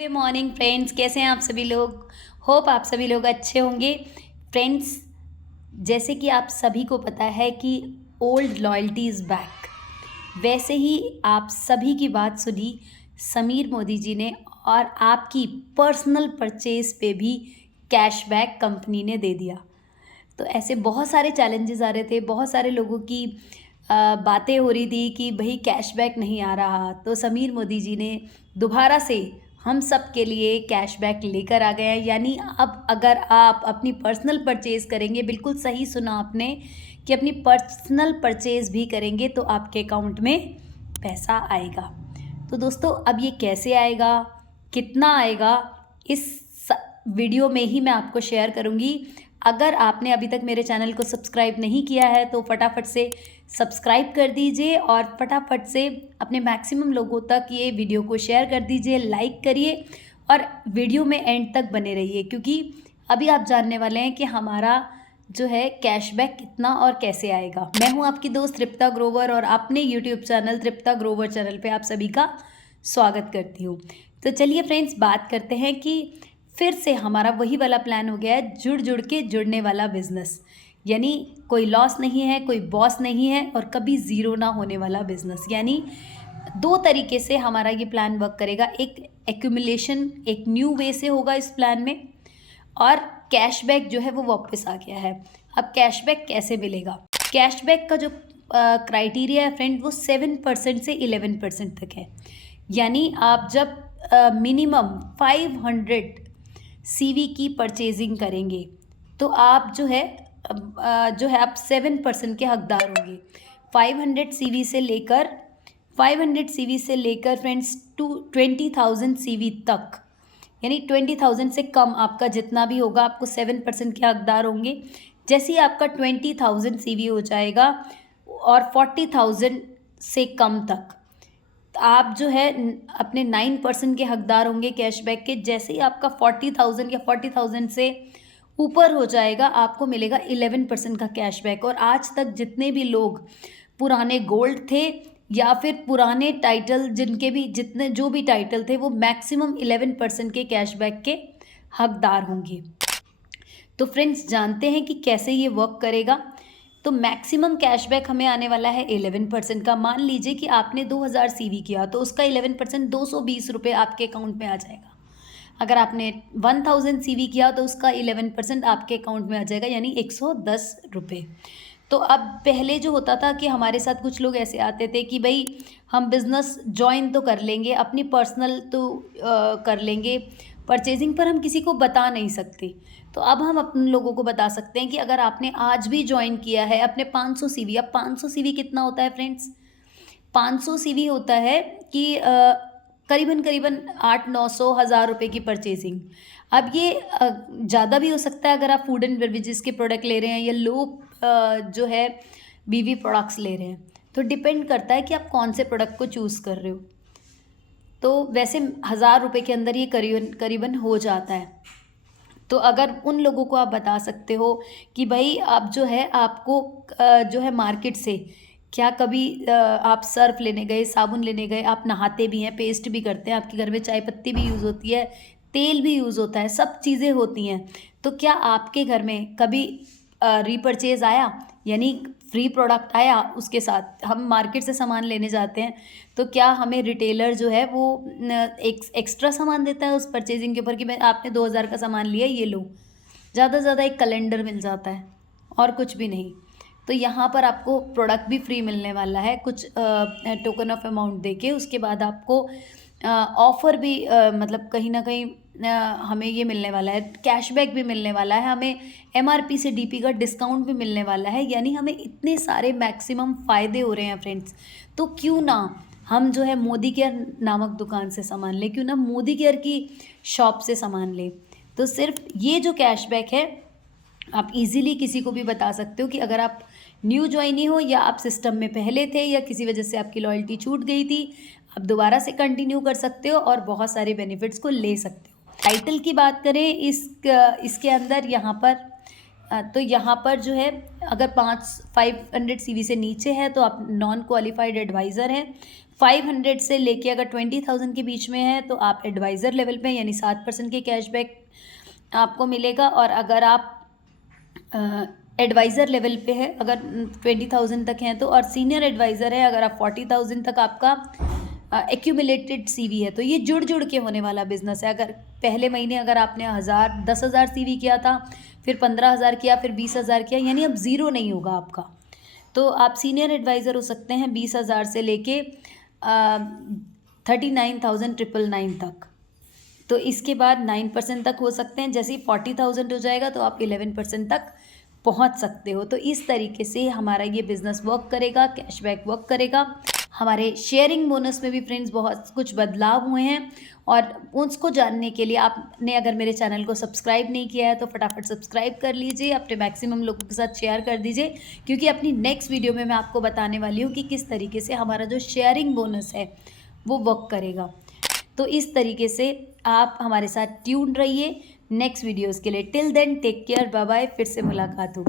Good morning friends, कैसे हैं आप सभी लोग। होप आप सभी लोग अच्छे होंगे। फ्रेंड्स, जैसे कि आप सभी को पता है कि ओल्ड लॉयल्टी इज़ बैक, वैसे ही आप सभी की बात सुनी समीर मोदी जी ने, और आपकी पर्सनल परचेज पे भी कैशबैक कंपनी ने दे दिया। तो ऐसे बहुत सारे चैलेंजेस आ रहे थे, बहुत सारे लोगों की बातें हो रही थी कि भाई कैशबैक नहीं आ रहा, तो समीर मोदी जी ने दोबारा से हम सब के लिए कैशबैक लेकर आ गए हैं। यानी अब अगर आप अपनी पर्सनल परचेज करेंगे, बिल्कुल सही सुना आपने, कि अपनी पर्सनल परचेज भी करेंगे तो आपके अकाउंट में पैसा आएगा। तो दोस्तों, अब ये कैसे आएगा, कितना आएगा, इस वीडियो में ही मैं आपको शेयर करूँगी। अगर आपने अभी तक मेरे चैनल को सब्सक्राइब नहीं किया है तो फटाफट से सब्सक्राइब कर दीजिए और फटाफट से अपने मैक्सिमम लोगों तक ये वीडियो को शेयर कर दीजिए, लाइक करिए और वीडियो में एंड तक बने रहिए, क्योंकि अभी आप जानने वाले हैं कि हमारा जो है कैशबैक कितना और कैसे आएगा। मैं हूं आपकी दोस्त तृप्ता ग्रोवर और अपने यूट्यूब चैनल तृप्ता ग्रोवर चैनल पे आप सभी का स्वागत करती हूँ। तो चलिए फ्रेंड्स, बात करते हैं कि फिर से हमारा वही वाला प्लान हो गया है, जुड़ जुड़ के जुड़ने वाला बिजनेस। यानी कोई लॉस नहीं है, कोई बॉस नहीं है और कभी ज़ीरो ना होने वाला बिजनेस। यानी दो तरीके से हमारा ये प्लान वर्क करेगा। एक एक्यूमुलेशन, एक न्यू वे से होगा इस प्लान में, और कैशबैक जो है वो वापस आ गया है। अब कैशबैक कैसे मिलेगा? कैशबैक का जो क्राइटेरिया है फ्रेंड, वो 7% से 11% तक है। यानी आप जब मिनिमम 500 सीवी की परचेजिंग करेंगे तो आप जो है आप 7% के हकदार होंगे। 500 सीवी से लेकर 500 सीवी से लेकर फ्रेंड्स टू 20,000 सीवी तक, यानी 20,000 से कम आपका जितना भी होगा, आपको 7% के हकदार होंगे। जैसे ही आपका 20,000 सीवी हो जाएगा और 40,000 से कम तक, आप जो है अपने 9% के हकदार होंगे कैशबैक के। जैसे ही आपका 40,000 या 40,000 से ऊपर हो जाएगा, आपको मिलेगा 11% का कैशबैक। और आज तक जितने भी लोग पुराने गोल्ड थे या फिर पुराने टाइटल, जिनके भी जितने जो भी टाइटल थे, वो मैक्सिमम 11% के कैशबैक के हकदार होंगे। तो फ्रेंड्स, जानते हैं कि कैसे ये वर्क करेगा। तो मैक्सिमम कैशबैक हमें आने वाला है 11% का। मान लीजिए कि आपने 2000 सीवी किया तो उसका 11% 220 रुपये आपके अकाउंट में आ जाएगा। अगर आपने 1000 सीवी किया तो उसका 11% आपके अकाउंट में आ जाएगा, यानी 110 रुपये। तो अब पहले जो होता था कि हमारे साथ कुछ लोग ऐसे आते थे कि भाई हम बिज़नेस ज्वाइन तो कर लेंगे, अपनी पर्सनल तो कर लेंगे, परचेजिंग पर हम किसी को बता नहीं सकते। तो अब हम अपने लोगों को बता सकते हैं कि अगर आपने आज भी ज्वाइन किया है अपने 500 सीवी। अब 500 सीवी कितना होता है फ्रेंड्स? 500 सीवी होता है कि करीबन करीबन 800-900 हज़ार रुपये की परचेजिंग। अब ये ज़्यादा भी हो सकता है अगर आप फूड एंड बेवरेजेस के प्रोडक्ट ले रहे हैं या लो जो है बीवी प्रोडक्ट्स ले रहे हैं। तो डिपेंड करता है कि आप कौन से प्रोडक्ट को चूज़ कर रहे हो। तो वैसे 1000 रुपये के अंदर ये करीबन करीबन हो जाता है। तो अगर उन लोगों को आप बता सकते हो कि भाई आप जो है आपको जो है मार्केट से क्या कभी आप सर्फ लेने गए, साबुन लेने गए, आप नहाते भी हैं, पेस्ट भी करते हैं, आपके घर में चाय पत्ती भी यूज़ होती है, तेल भी यूज़ होता है, सब चीज़ें होती हैं। तो क्या आपके घर में कभी रीपरचेज आया, यानी फ्री प्रोडक्ट आया, उसके साथ हम मार्केट से सामान लेने जाते हैं तो क्या हमें रिटेलर जो है वो एक एक्स्ट्रा सामान देता है उस परचेजिंग के ऊपर कि मैं आपने 2000 का सामान लिया, ये लो? ज़्यादा से ज़्यादा एक कैलेंडर मिल जाता है और कुछ भी नहीं। तो यहाँ पर आपको प्रोडक्ट भी फ्री मिलने वाला है, कुछ टोकन ऑफ अमाउंट देके। उसके बाद आपको ऑफ़र भी मतलब कहीं ना कहीं हमें ये मिलने वाला है, कैशबैक भी मिलने वाला है, हमें एमआरपी से डीपी का डिस्काउंट भी मिलने वाला है। यानी हमें इतने सारे मैक्सिमम फ़ायदे हो रहे हैं फ्रेंड्स। तो क्यों ना हम जो है मोदी केयर नामक दुकान से सामान लें, क्यों ना मोदी केयर की शॉप से सामान लें। तो सिर्फ ये जो कैशबैक है, आप इजीली किसी को भी बता सकते हो कि अगर आप न्यू ज्वाइनी हो या आप सिस्टम में पहले थे या किसी वजह से आपकी लॉयल्टी छूट गई थी, आप दोबारा से कंटिन्यू कर सकते हो और बहुत सारे बेनिफिट्स को ले सकते हो। टाइटल की बात करें इसके अंदर, यहाँ पर तो यहाँ पर जो है अगर 500 सीवी से नीचे है तो आप नॉन क्वालिफाइड एडवाइज़र हैं। 500 से लेके अगर 20,000 के बीच में है तो आप एडवाइज़र लेवल पे, यानी 7% के कैशबैक आपको मिलेगा। और अगर आप एडवाइज़र लेवल पे है, अगर 20,000 तक हैं तो, और सीनियर एडवाइज़र है अगर आप 40,000 तक आपका एक्यूमुलेटेड सीवी है, तो ये जुड़ जुड़ के होने वाला बिजनेस है। अगर पहले महीने अगर आपने 10,000 सीवी किया था, फिर 15,000 किया, फिर 20,000 किया, यानी अब ज़ीरो नहीं होगा आपका। तो आप सीनियर एडवाइज़र हो सकते हैं 20,000 से लेके 39,999 तक। तो इसके बाद 9% तक हो सकते हैं। जैसे ही 40,000 हो जाएगा तो आप 11% तक पहुंच सकते हो। तो इस तरीके से हमारा ये बिज़नेस वर्क करेगा, कैशबैक वर्क करेगा। हमारे शेयरिंग बोनस में भी फ्रेंड्स बहुत कुछ बदलाव हुए हैं, और उसको जानने के लिए आपने अगर मेरे चैनल को सब्सक्राइब नहीं किया है तो फटाफट सब्सक्राइब कर लीजिए, अपने मैक्सिमम लोगों के साथ शेयर कर दीजिए, क्योंकि अपनी नेक्स्ट वीडियो में मैं आपको बताने वाली हूँ कि किस तरीके से हमारा जो शेयरिंग बोनस है वो वर्क करेगा। तो इस तरीके से आप हमारे साथ ट्यून रहिए नेक्स्ट वीडियोज़ के लिए। Till then take care, bye bye, फिर से मुलाकात होगी।